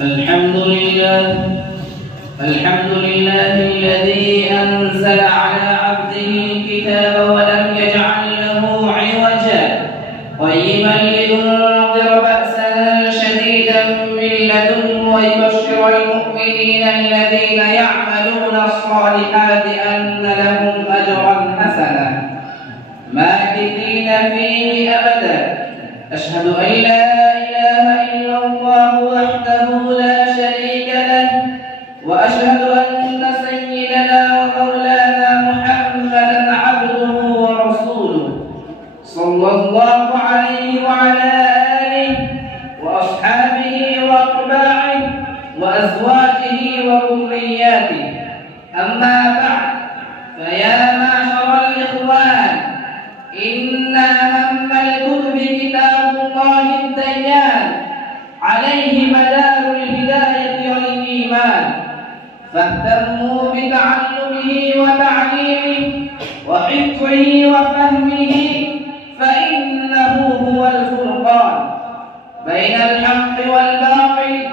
الحمد لله الذي أنزل على عبده الكتاب ولم يجعل له عوجا قيما لينذر بأسا شديدا من لدنه ويبشر المؤمنين الذين يعملون الصالحات أن لهم أجرا حسنا ماكثين فيه أبدا. أشهد أن لا إله إلا الله وحده لا شريك له، وأشهد أن سيدنا ومولانا محمدا عبده ورسوله صلى الله عليه وعلى آله وأصحابه وأتباعه وأزواجه وذرياته. أما بعد، فيا معشر الإخوان، إن أهم الكتب كتاب الله الديان عليه مدار الهداية والإيمان، فاهتموا بتعلمه وتعليمه وحفظه وفهمه، فإنه هو الفرقان بين الحق والباطل.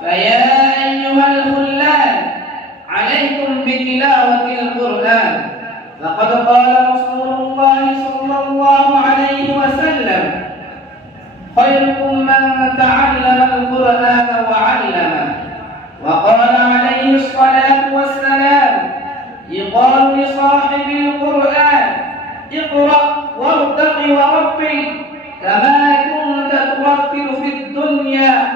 فيا أيها الخلان، عليكم بتلاوة القرآن، فقد قال رسول الله صلى الله عليه وسلم: خيركم من تعلم القرآن وعلمه. وقال عليه الصلاة والسلام: يقال لصاحب القرآن: اقرأ وارتق ورتل كما كنت ترتل في الدنيا،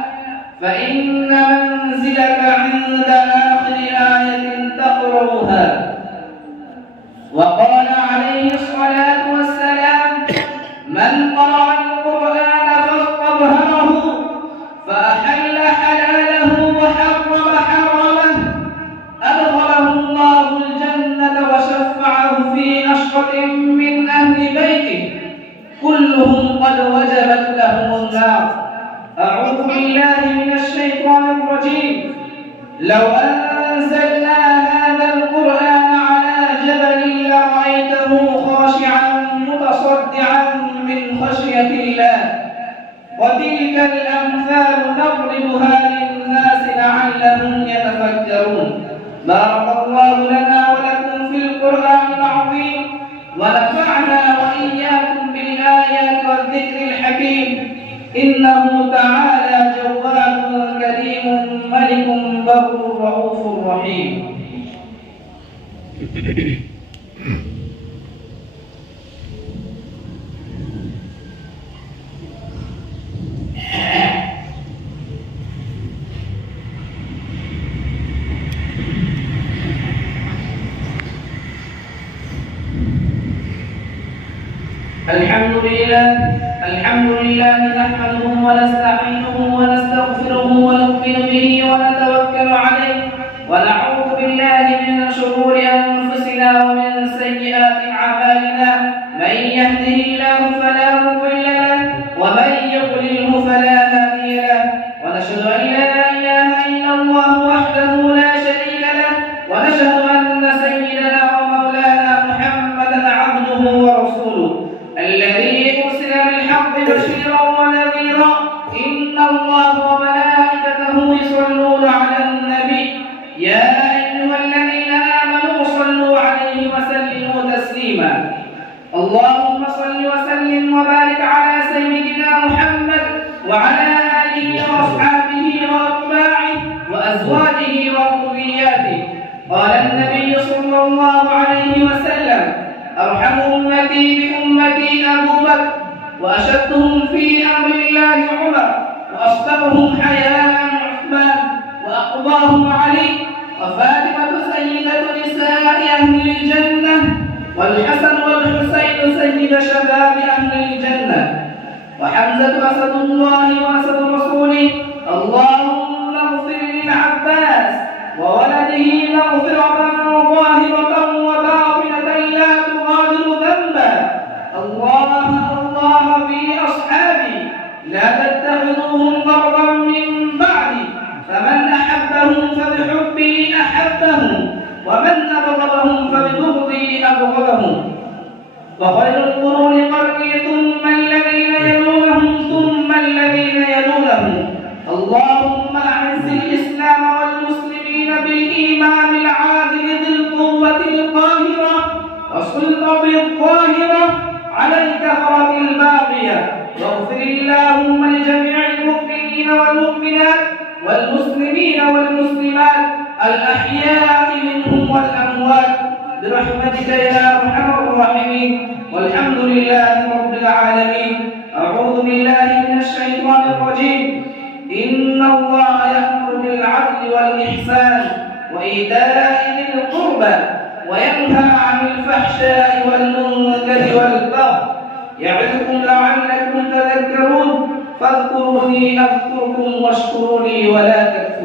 فإن منزلك عند آخر آية تقرأها. وقال عليه الصلاة والسلام: من قرأ القرآن فاستظهره فأحل حلاله وحرم حرامه أدخله الله الجنة وشفعه في أشرة من أهل بيته كلهم قد وجبت لهم النار. أعوذ بالله من الشيطان الرجيم. لو أنزلنا هذا القرآن على جبل لرأيته خاشعا متصدعا من خشية الله. وتلك الأمثال نضربها للناس لعلهم يتفكرون. بارك الله لنا ولكم في القرآن العظيم، ونفعنا وإياكم بالآيات والذكر الحكيم. إنه تعالى جواد كريم ملك بر رؤوف رحيم. الحمد لله نحمده ونستعينه ونستغفره ونؤمن به ونتوكل عليه، ونعوذ بالله من شرور أنفسنا ومن سيئات أعمالنا. من يهده الله فلا مضل له، ومن يضلله فلا هادي له. ونشهد أن لا إله إلا الله وحده لا شريك له، ونشهد أن سيدنا ومولانا محمدا عبده ورسوله الذي أرسل بالحق بشيرا ونذيرا. إن الله وملائكته يصلون على النبي، يا أيها الذين آمنوا صلوا عليه وسلموا تسليما. اللهم صل وسلم وبارك على سيدنا محمد وعلى آله وأصحابه وأتباعه وأزواجه وذرياته. قال النبي صلى الله عليه وسلم: أرحم أمتي بأمتي أبو بكر، وأشدهم في أمر الله عمر، وأصدقهم حياء عثمان، وأقضاهم علي، وفاطمة سيدة نساء أهل الجنة، والحسن والحسين سيد شباب أهل الجنة، وحمزة أسد الله وأسد رسوله. اللهم اغفر للعباس وولده مغفرة ظاهرة وباطنة لا تغادر ذنبا. الله في أصحابي لا تتخذوهم غرضا من بعدي، فمن أحبهم فبحبي أحبهم، ومن أبغضهم فببغضي أبغضهم. وخير القرون قرني ثم الذين يلونهم ثم الذين يلونهم. اللهم أعز اللهم لجميع المؤمنين والمؤمنات والمسلمين والمسلمات الأحياء منهم والأموات برحمتك يا أرحم الراحمين. والحمد لله رب العالمين. أعوذ بالله من الشيطان الرجيم. إن الله يأمر بالعدل والإحسان وإيتاء ذي القربى وينهى عن الفحشاء والمنكر والبغي يعظكم لعلكم تذكرون. فاذكروني أذكركم واشكروا لي ولا تكفرون.